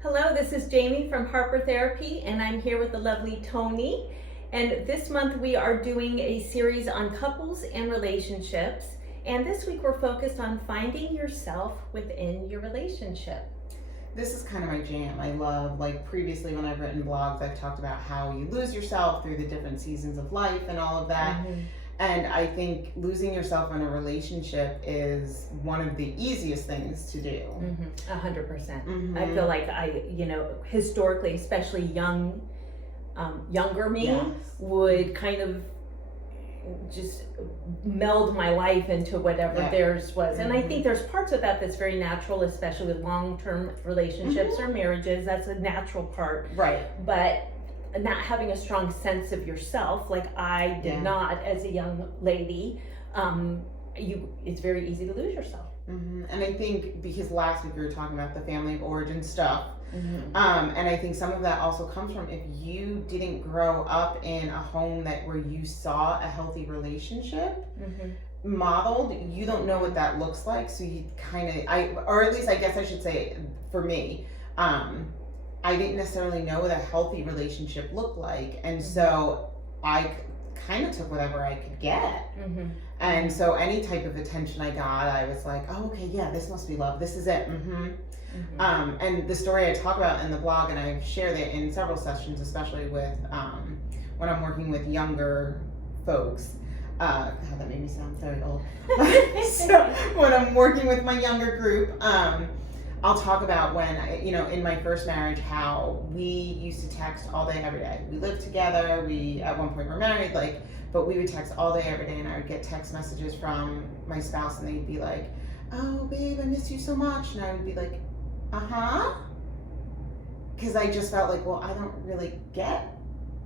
Hello, this is Jamie from Harper Therapy, and I'm here with the lovely Tony. And this month we are doing a series on couples and relationships. And this week we're focused on finding yourself within your relationship. This is kind of my jam. I love, like previously when I've written blogs, I've talked about how you lose yourself through the different seasons of life and all of that. Mm-hmm. And I think losing yourself in a relationship is one of the easiest things to do. 100%. I feel like historically, especially younger me Yes. would kind of just meld my life into whatever theirs was. And I think there's parts of that that's very natural, especially with long-term relationships or marriages. That's a natural part. Right. But not having a strong sense of yourself, like I did not as a young lady, it's very easy to lose yourself. And I think because last week we were talking about the family of origin stuff, and I think some of that also comes from if you didn't grow up in a home where you saw a healthy relationship modeled, you don't know what that looks like. So you or at least I guess I should say for me, I didn't necessarily know what a healthy relationship looked like, and so I kind of took whatever I could get. And so any type of attention I got, I was like, oh, okay, yeah, this must be love. This is it. And the story I talk about in the blog, and I've shared it in several sessions, especially with when I'm working with younger folks. God, that made me sound very old. So when I'm working with my younger group, I'll talk about when, in my first marriage, how we used to text all day, every day. We lived together. We, at one point, were married, but we would text all day, every day, and I would get text messages from my spouse, and they'd be like, oh, babe, I miss you so much. And I would be like, because I just felt like, well, I don't really get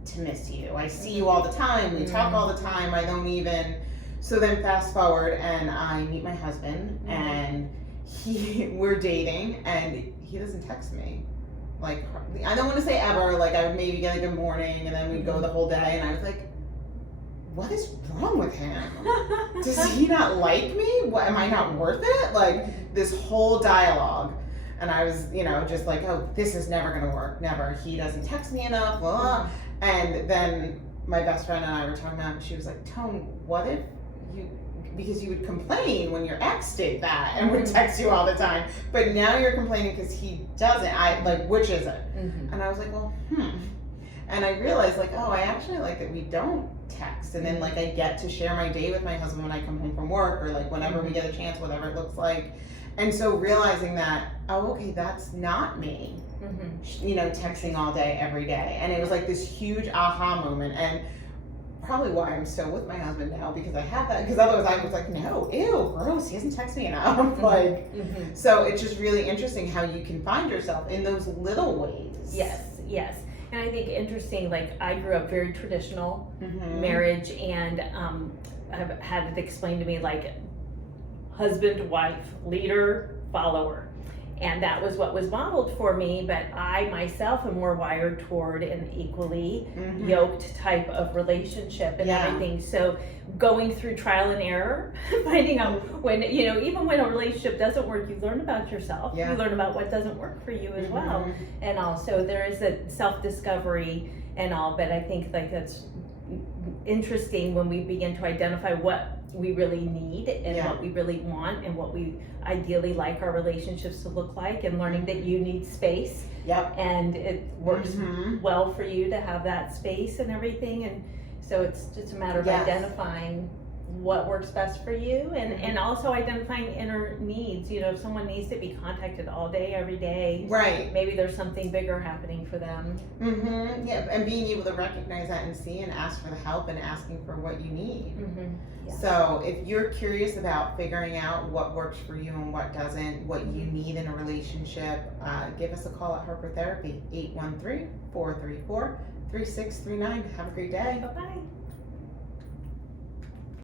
to miss you. I see you all the time. We talk all the time. I don't even. So then fast forward, and I meet my husband, and we're dating, and he doesn't text me. Like, I don't want to say ever, like I would maybe get a good morning, and then we'd go the whole day, and I was like, what is wrong with him? Does he not like me? What, am I not worth it? Like this whole dialogue. And I was, just like, oh, this is never gonna work, never. He doesn't text me enough, blah, blah. And then my best friend and I were talking about it, and she was like, Tone, what if because you would complain when your ex did that and would text you all the time, but now you're complaining because he doesn't, which is it? And I was like, well, and I realized, like, oh, I actually like that we don't text, and then, I get to share my day with my husband when I come home from work, or, whenever we get a chance, whatever it looks like. And so realizing that, oh, okay, that's not me, texting all day, every day. And it was like this huge aha moment, and probably why I'm still with my husband now, because I had that, because otherwise I was like, no, ew, gross, he doesn't text me enough. So it's just really interesting how you can find yourself in those little ways. Yes. And I think interesting, I grew up very traditional marriage, and I've had it explained to me husband, wife, leader, follower. And that was what was modeled for me, but I myself am more wired toward an equally yoked type of relationship and everything. So going through trial and error, finding out when, even when a relationship doesn't work, you learn about yourself. You learn about what doesn't work for you as well. And also there is a self-discovery and all, but I think that's interesting when we begin to identify what we really need and what we really want and what we ideally like our relationships to look like, and learning that you need space. And it works well for you to have that space and everything. And so it's just a matter of identifying what works best for you, and also identifying inner needs. If someone needs to be contacted all day, every day, maybe there's something bigger happening for them. And being able to recognize that and see and ask for the help and asking for what you need. So if you're curious about figuring out what works for you and what doesn't, what you need in a relationship, give us a call at Harper Therapy, 813-434-3639. Have a great day. Bye-bye.